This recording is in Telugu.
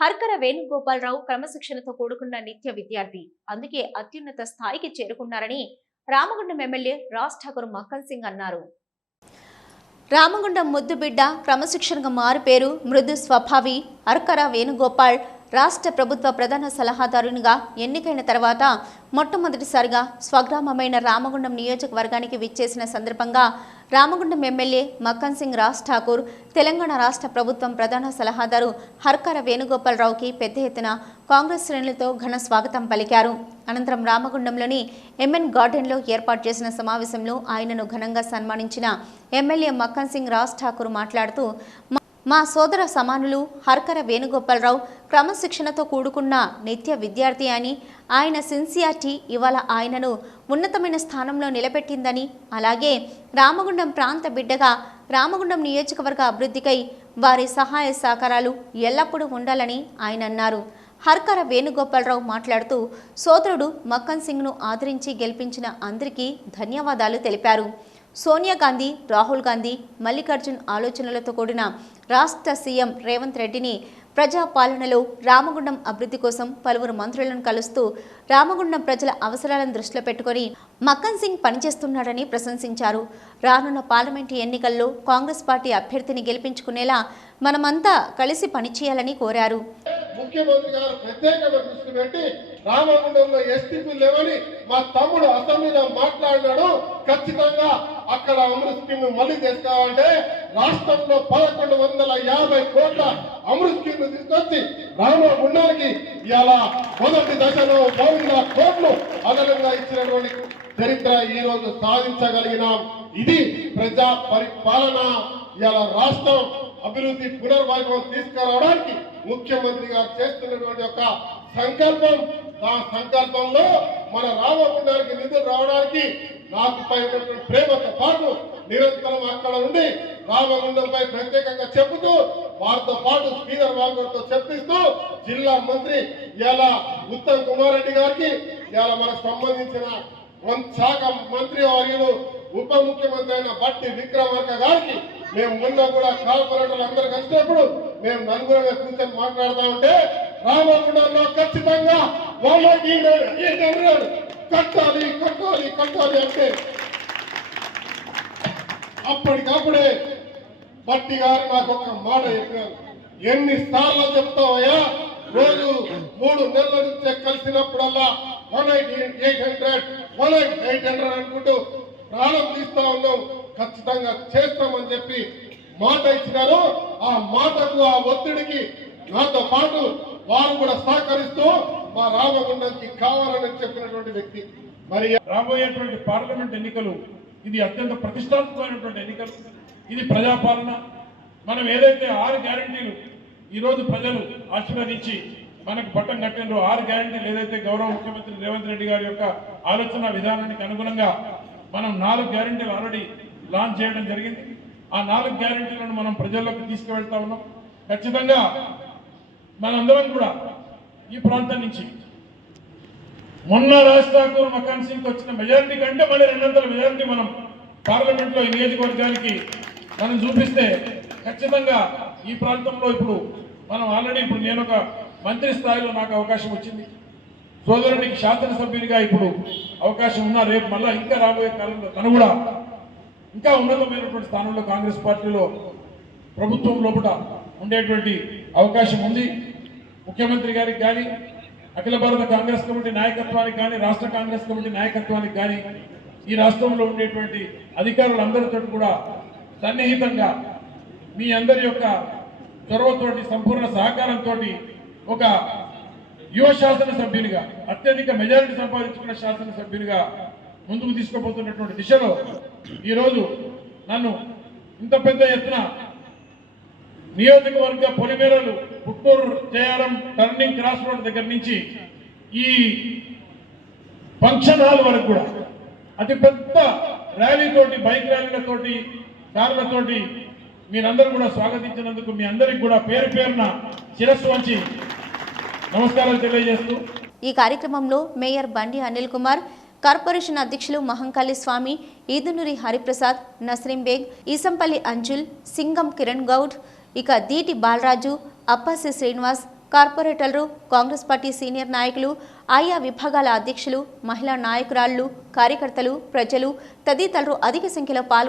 హర్కర వేణుగోపాలరావు క్రమశిక్షణతో కూడుకున్న నిత్య విద్యార్థి. అందుకే అత్యున్నత స్థాయికి చేరుకున్నారని రామగుండం ఎమ్మెల్యే రాజ్ ఠాకూర్ మక్కన్ సింగ్ అన్నారు. రామగుండం ముద్దుబిడ్డ క్రమశిక్షణగా మారుపేరు మృదు స్వభావి అర్కర వేణుగోపాల్ రాష్ట్ర ప్రభుత్వ ప్రధాన సలహాదారునిగా ఎన్నికైన తర్వాత మొట్టమొదటిసారిగా స్వగ్రామమైన రామగుండం నియోజకవర్గానికి విచ్చేసిన సందర్భంగా రామగుండం ఎమ్మెల్యే మక్కన్ సింగ్ రాజ్ ఠాకూర్ తెలంగాణ రాష్ట్ర ప్రభుత్వం ప్రధాన సలహాదారు హర్కర వేణుగోపాలరావుకి పెద్ద ఎత్తున కాంగ్రెస్ శ్రేణులతో ఘన స్వాగతం పలికారు. అనంతరం రామగుండంలోని ఎంఎన్ గార్డెన్లో ఏర్పాటు చేసిన సమావేశంలో ఆయనను ఘనంగా సన్మానించిన ఎమ్మెల్యే మక్కన్ సింగ్ రాజ్ ఠాకూర్ మాట్లాడుతూ "మా- సోదర సమానులు హర్కర వేణుగోపాలరావు క్రమశిక్షణతో కూడుకున్న నిత్య విద్యార్థి అని ఆయన సిన్సియారిటీ ఇవాళ ఆయనను ఉన్నతమైన స్థానంలో నిలబెట్టిందని అలాగే రామగుండం ప్రాంత బిడ్డగా రామగుండం నియోజకవర్గ అభివృద్ధికై వారి సహాయ సహకారాలు ఎల్లప్పుడూ ఉండాలని ఆయన అన్నారు. హర్కర వేణుగోపాలరావు మాట్లాడుతూ సోదరుడు మక్కన్ సింగ్ను ఆదరించి గెలిపించిన అందరికీ ధన్యవాదాలు తెలిపారు. సోనియా గాంధీ రాహుల్ గాంధీ మల్లికార్జున్ ఆలోచనలతో కూడిన రాష్ట్ర సీఎం రేవంత్ రెడ్డిని ప్రజాపాలనలో రామగుండం అభివృద్ధి కోసం పలువురు మంత్రులను కలుస్తూ రామగుండం ప్రజల అవసరాలను దృష్టిలో పెట్టుకొని మక్కన్ సింగ్ పనిచేస్తున్నాడని ప్రశంసించారు. రానున్న పార్లమెంటు ఎన్నికల్లో కాంగ్రెస్ పార్టీ అభ్యర్థిని గెలిపించుకునేలా మనమంతా కలిసి పనిచేయాలని కోరారు. ముఖ్యమంత్రి గారు ప్రత్యేకంగా దృష్టి పెట్టి రామగుండంలో ఎస్టీపీ లేవని మా తమ్ముడు అసెంబ్లీలో మాట్లాడినాడు. ఖచ్చితంగా అక్కడ అమృత్ స్కీమ్ మళ్ళీ తెస్తామంటే రాష్ట్రంలో పదకొండు వందల యాభై కోట్ల అమృత్ స్కీమ్ తీసుకొచ్చి రామగుండానికి ఇలా మొదటి దశలో వంద కోట్లు అదనంగా ఇచ్చినటువంటి చరిత్ర ఈ రోజు సాధించగలిగినాం. ఇది ప్రజా పరిపాలన. ఇలా రాష్ట్రం అభివృద్ధి పునర్వైభవం తీసుకురావడానికి ముఖ్యమంత్రి గారు చేస్తున్నటువంటి ఒక సంకల్పం. నా సంకల్పంలో మన రామగుండానికి నిధులు రావడానికి నాకు పై ప్రేమతో పాటు నిరంతరం అక్కడ ఉండి రామగుండంపై ప్రత్యేకంగా చెబుతూ వారితో పాటు శ్రీధర్ బాబుతో చెప్పిస్తూ జిల్లా మంత్రి ఇలా ఉత్తమ్ కుమార్ రెడ్డి గారికి ఇలా మనకు సంబంధించిన శాఖ మంత్రి వర్యులు ఉప ముఖ్యమంత్రి అయిన బట్టి విక్రమార్క గారికి మేము మొన్న కూడా కార్పొరేటర్లు అందరు కలిసినప్పుడు మేము నలుగురుగా కూర్చొని మాట్లాడుతూ ఉంటే రామగుండంలో ఖచ్చితంగా వాళ్ళకి ఏంటన్నారు కట్టాలి కట్టాలి కట్టాలి అంటే అప్పటికప్పుడే బట్టి గారు నాకు ఒక మాట చెప్పారు. ఎన్ని సార్లు చెప్తావయ్యా? రోజు మూడు నెలల నుంచే కలిసినప్పుడల్లా one eight eight hundred one eight eight hundred అనుకుంటూ ప్రాణం తీస్తా ఉన్నాం ఖచ్చితంగా చేస్తామని చెప్పి మాట ఇచ్చినారు. ఆ మాటకు ఆ ఒత్తిడికి నాతో పాటు వారు కూడా సహకరిస్తూ మా రామగుండంకి కావాలని చెప్పినటువంటి వ్యక్తి. మరి రాబోయేటువంటి పార్లమెంట్ ఎన్నికలు ఇది అత్యంత ప్రతిష్టాత్మకమైనటువంటి ఎన్నికలు. ఇది ప్రజాపాలన. మనం ఏదైతే ఆరు గ్యారంటీలు ఈరోజు ప్రజలు ఆశీర్వదించి మనకు పట్టం కట్టినో ఆరు గ్యారంటీలు ఏదైతే గౌరవ ముఖ్యమంత్రి రేవంత్ రెడ్డి గారి యొక్క ఆలోచన విధానానికి అనుగుణంగా మనం నాలుగు గ్యారంటీలు ఆల్రెడీ లాంచ్ చేయడం జరిగింది. ఆ నాలుగు గ్యారంటీలను మనం ప్రజల్లోకి తీసుకువెళ్తా ఉన్నాం. ఖచ్చితంగా మనందరం కూడా ఈ ప్రాంతం నుంచి. మొన్న రాజ్ ఠాకూర్ మకాన్ సింగ్ వచ్చిన మెజారిటీ కంటే మళ్ళీ రెండొందల మెజారిటీ మనం పార్లమెంట్లో ఈ నియోజకవర్గానికి మనం చూపిస్తే ఖచ్చితంగా ఈ ప్రాంతంలో ఇప్పుడు మనం ఆల్రెడీ ఇప్పుడు నేను ఒక మంత్రి స్థాయిలో నాకు అవకాశం వచ్చింది. సోదరునికి శాసనసభ్యునిగా ఇప్పుడు అవకాశం ఉన్నా రేపు మళ్ళా ఇంకా రాబోయే కాలంలో తను కూడా ఇంకా ఉన్నతమైనటువంటి స్థానంలో కాంగ్రెస్ పార్టీలో ప్రభుత్వం లోపల ఉండేటువంటి అవకాశం ఉంది. ముఖ్యమంత్రి గారికి కానీ అఖిల భారత కాంగ్రెస్ కమిటీ నాయకత్వానికి కానీ రాష్ట్ర కాంగ్రెస్ కమిటీ నాయకత్వానికి కానీ ఈ రాష్ట్రంలో ఉండేటువంటి అధికారులందరితో కూడా సన్నిహితంగా మీ అందరి యొక్క చొరవతోటి సంపూర్ణ సహకారంతో ఒక యువ శాసనసభ్యునిగా అత్యధిక మెజారిటీ సంపాదించుకున్న శాసనసభ్యునిగా ముందుకు తీసుకుపోతున్నటువంటి దిశలో ఈరోజు నన్ను ఇంత పెద్ద ఎత్తున నియోజకవర్గ పొలిమేరలు Puttur Jayaram turning cross road దగ్గర నుంచి ఈ ఫంక్షన్ హాల్ వరకు కూడా అతి పెద్ద ర్యాలీతోటి బైక్ ర్యాలీలతోటి కార్లతోటి మీరందరూ కూడా స్వాగతించినందుకు మీ అందరికి కూడా పేరు పేరున శిరస్సు వంచి నమస్కారాలు తెలియజేస్తూ ఈ కార్యక్రమంలో మేయర్ బండి అనిల్ కుమార్ కార్పొరేషన్ అధ్యక్షులు మహంకాళి స్వామి ఈదునూరి హరిప్రసాద్ నస్రీం బేగ్ ఈసంపల్లి అంజుల్ సింగం కిరణ్ గౌడ్ ఇక దీటి బాలరాజు అప్పాసి శ్రీనివాస్ కార్పొరేటర్లు కాంగ్రెస్ పార్టీ సీనియర్ నాయకులు ఆయా విభాగాల అధ్యక్షులు మహిళా నాయకురాళ్ళు కార్యకర్తలు ప్రజలు తదితరులు అధిక సంఖ్యలో పాల్గొన్నారు